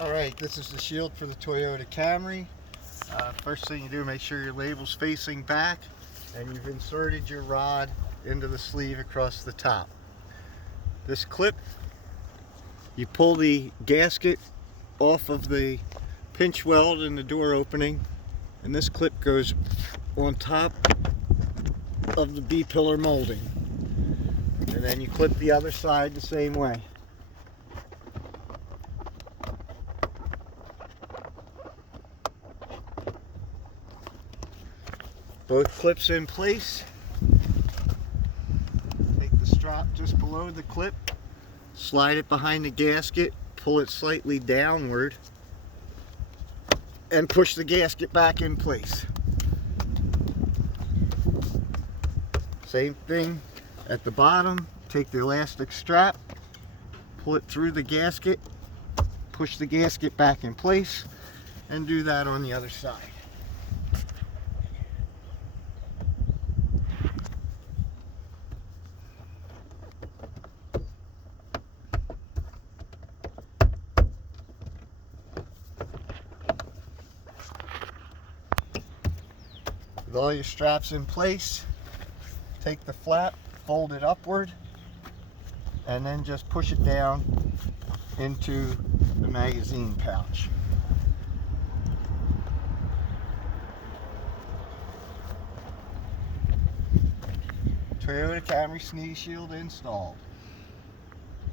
Alright, this is the shield for the Toyota Camry. First thing you do, make sure your label's facing back and you've inserted your rod into the sleeve across the top. This clip, you pull the gasket off of the pinch weld in the door opening, and this clip goes on top of the B-pillar molding. And then you clip the other side the same way. Both clips in place. Take the strap just below the clip, slide it behind the gasket, pull it slightly downward, and push the gasket back in place. Same thing at the bottom. Take the elastic strap, pull it through the gasket, push the gasket back in place, and do that on the other side. With all your straps in place, take the flap, fold it upward, and then just push it down into the magazine pouch. Toyota Camry sneeze shield installed.